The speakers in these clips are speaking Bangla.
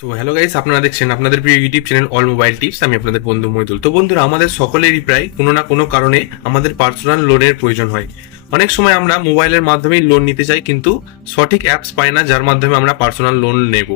তো হ্যালো গাইস আপনারা দেখছেন আপনাদের প্রিয় YouTube channel all mobile tips আমি আপনাদের বন্ধু মইদুল। তো বন্ধুরা, আমাদের সকলেরই প্রায় কোনো না কোনো কারণে আমাদের পার্সোনাল লোনের প্রয়োজন হয়। অনেক সময় আমরা মোবাইলের মাধ্যমেই লোন নিতে চাই, কিন্তু সঠিক অ্যাপস পাই না, যার মাধ্যমে আমরা পার্সোনাল লোন নেব।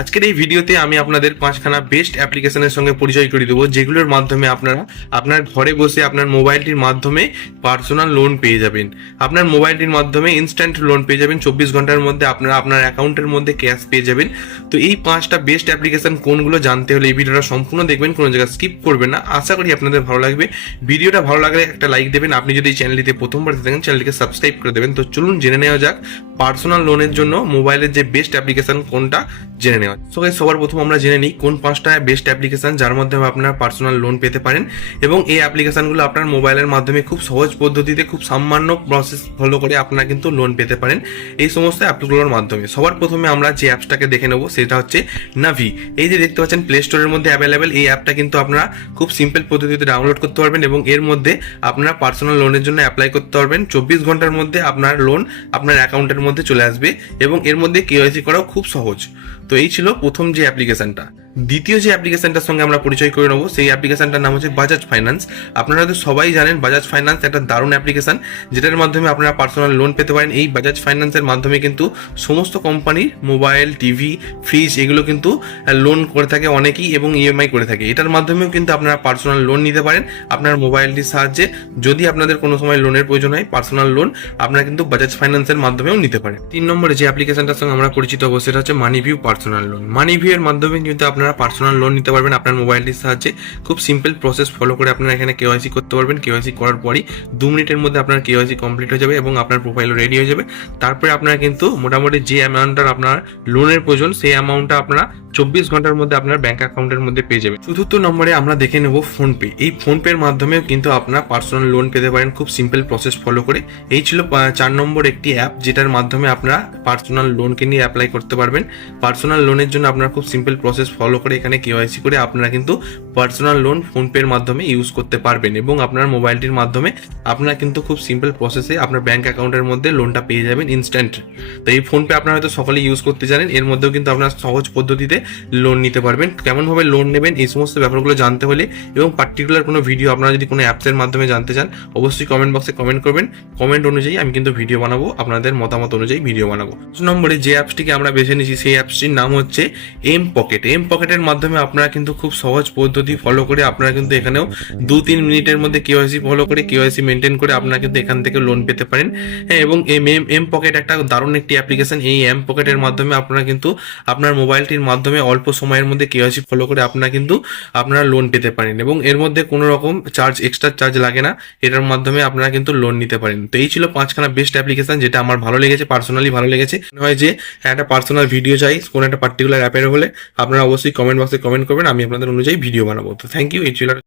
আজকের এই ভিডিওতে আমি আপনাদের পাঁচখানা বেস্ট অ্যাপ্লিকেশনের সঙ্গে পরিচয় করে দেবো, যেগুলোর মাধ্যমে আপনারা আপনার ঘরে বসে আপনার মোবাইলটির মাধ্যমে পার্সোনাল লোন পেয়ে যাবেন। আপনার মোবাইলটির মাধ্যমে ইনস্ট্যান্ট লোন পেয়ে যাবেন, চব্বিশ ঘণ্টার মধ্যে আপনারা আপনার অ্যাকাউন্টের মধ্যে ক্যাশ পেয়ে যাবেন। তো এই পাঁচটা বেস্ট অ্যাপ্লিকেশন কোনগুলো জানতে হলে এই ভিডিওটা সম্পূর্ণ দেখবেন, কোনো জায়গায় স্কিপ করবেন না। আশা করি আপনাদের ভালো লাগবে। ভিডিওটা ভালো লাগলে একটা লাইক দেবেন। আপনি যদি এই চ্যানেলটিতে প্রথমবার দেখেন চ্যানেলটিকে সাবস্ক্রাইব করে দেবেন। তো চলুন জেনে নেওয়া যাক পার্সোনাল লোনের জন্য মোবাইলের যে বেস্ট অ্যাপ্লিকেশন কোনটা জেনে নেওয়া সো guys, সবার প্রথম আমরা জেনে নিই কোন পাঁচটা বেস্ট অ্যাপ্লিকেশন যার মাধ্যমে আপনার পার্সোনাল লোন পেতে পারেন এবং এই অ্যাপ্লিকেশনগুলো আপনার মোবাইলের মাধ্যমে খুব সহজ পদ্ধতিতে খুব সামান্য প্রসেস ফলো করে আপনারা কিন্তু লোন পেতে পারেন এই সমস্ত অ্যাপগুলোর মাধ্যমে। সবার প্রথমে আমরা যে অ্যাপসটাকে দেখে নেব সেটা হচ্ছে নাভি এই যে দেখতে পাচ্ছেন প্লে স্টোরের মধ্যে অ্যাভেলেবেল এই অ্যাপটা কিন্তু আপনারা খুব সিম্পল পদ্ধতিতে ডাউনলোড করতে পারবেন এবং এর মধ্যে আপনারা পার্সোনাল লোনের জন্য অ্যাপ্লাই করতে পারবেন। চব্বিশ ঘণ্টার মধ্যে আপনার লোন আপনার অ্যাকাউন্টের মধ্যে চলে আসবে এবং এর মধ্যে কেওয়াইসি করাও খুব সহজ। তো এই ছিল প্রথম যে অ্যাপ্লিকেশনটা দ্বিতীয় যে অ্যাপ্লিকেশনটার সঙ্গে আমরা পরিচয় করে নেব, সেই অ্যাপ্লিকেশনটার নাম হচ্ছে বাজাজ ফাইন্যান্স আপনারা তো সবাই জানেন বাজাজ ফাইন্যান্স একটা দারুণ অ্যাপ্লিকেশন যেটার মাধ্যমে আপনারা পার্সোনাল লোন পেতে পারেন। এই বাজাজ ফাইন্যান্সের মাধ্যমে কিন্তু সমস্ত কোম্পানির মোবাইল টিভি ফ্রিজ এগুলো কিন্তু লোন করে থাকে অনেকেই এবং ইএমআই করে থাকে। এটার মাধ্যমেও কিন্তু আপনারা পার্সোনাল লোন নিতে পারেন। আপনার মোবাইলটির সাহায্যে যদি আপনাদের কোনো সময় লোনের প্রয়োজন হয় পার্সোনাল লোন আপনারা কিন্তু বাজাজ ফাইন্যান্সের মাধ্যমেও নিতে পারেন। তিন নম্বরে যে অ্যাপ্লিকেশনটার সঙ্গে আমরা পরিচিত হব, সেটা হচ্ছে money view personal loan money view এর মাধ্যমে কিন্তু আপনারা পার্সোনাল লোন নিতে পারবেন আপনার মোবাইলটির সাহায্যে। খুব সিম্পল প্রসেস ফলো করে আপনারা এখানে কেওয়াইসি করতে পারবেন। কেওয়াইসি করার পরই দু মিনিটের মধ্যে আপনার কেওয়াইসি কমপ্লিট হয়ে যাবে এবং আপনার প্রোফাইলও রেডি হয়ে যাবে। তারপরে আপনারা কিন্তু মোটামুটি যে অ্যামাউন্টটার আপনার লোনের প্রয়োজন, সেই অ্যামাউন্টটা আপনারা চব্বিশ ঘণ্টার মধ্যে আপনার ব্যাংক অ্যাকাউন্টের মধ্যে পেয়ে যাবেন। চতুর্থ নম্বরে আমরা দেখে নেব ফোনপে এই ফোনপের মাধ্যমেও কিন্তু আপনারা পার্সোনাল লোন পেতে পারেন খুব সিম্পল প্রসেস ফলো করে। এই ছিল চার নম্বর একটি অ্যাপ যেটার মাধ্যমে আপনারা পার্সোনাল লোনকে নিয়ে অ্যাপ্লাই করতে পারবেন। পার্সোনাল লোনের জন্য আপনারা খুব সিম্পল প্রসেস ফলো করে এখানে কেওয়াইসি করে আপনারা কিন্তু পার্সোনাল লোন ফোনপের মাধ্যমে ইউজ করতে পারবেন এবং আপনার মোবাইলটির মাধ্যমে আপনারা কিন্তু খুব সিম্পল প্রসেসে আপনার ব্যাংক অ্যাকাউন্টের মধ্যে লোনটা পেয়ে যাবেন ইনস্ট্যান্ট তো এই ফোনপে আপনারা হয়তো সকলেই ইউজ করতে জানেন, এর মধ্যেও কিন্তু আপনারা সহজ পদ্ধতিতে লোন নিতে পারবেন। কেমনভাবে লোন নেবেন, এই সমস্ত ব্যাপারগুলো জানতে হলে এবং পার্টিকুলার কোনো ভিডিও আপনারা যদি কোনো অ্যাপসের মাধ্যমে জানতে চান, অবশ্যই কমেন্ট বক্সে কমেন্ট করবেন। কমেন্ট অনুযায়ী আমি কিন্তু ভিডিও বানাবো, আপনাদের মতামত অনুযায়ী ভিডিও বানাবো। নম্বরে যে অ্যাপসটিকে আমরা বেছে নিয়েছি, সেই অ্যাপসটির নাম হচ্ছে এম পকেট এম পকেটের মাধ্যমে আপনারা কিন্তু খুব সহজ পদ্ধতি ফলো করে আপনারা কিন্তু এখানেও দু তিন মিনিটের মধ্যে কেওয়াইসি ফলো করে কেওয়াইসি মেনটেন করে আপনারা কিন্তু এখান থেকে লোন পেতে পারেন। হ্যাঁ এবং এম এম এম পকেট একটা দারুণ একটি অ্যাপ্লিকেশন এই এম পকেটের মাধ্যমে আপনারা কিন্তু আপনার মোবাইলটির মাধ্যমে অল্প সময়ের মধ্যে কেওয়াইসি ফলো করে আপনারা কিন্তু আপনারা লোন পেতে পারেন। এবং এর মধ্যে কোনো রকম চার্জ এক্সট্রা চার্জ লাগে না। এটার মাধ্যমে আপনারা কিন্তু লোন নিতে পারেন। তো এই ছিল পাঁচখানা বেস্ট অ্যাপ্লিকেশন যেটা আমার ভালো লেগেছে পার্সোনালি ভালো লেগেছে। হয় যে একটা পার্সোনাল ভিডিও চাই, কোনো একটা পার্টিকুলার অ্যাপের হলে। আপনারা অবশ্যই কমেন্ট বক্সে কমেন্ট করবেন, আমি আপনাদের অনুযায়ী ভিডিও বানাবো। তো থ্যাংক ইউ এই ছিল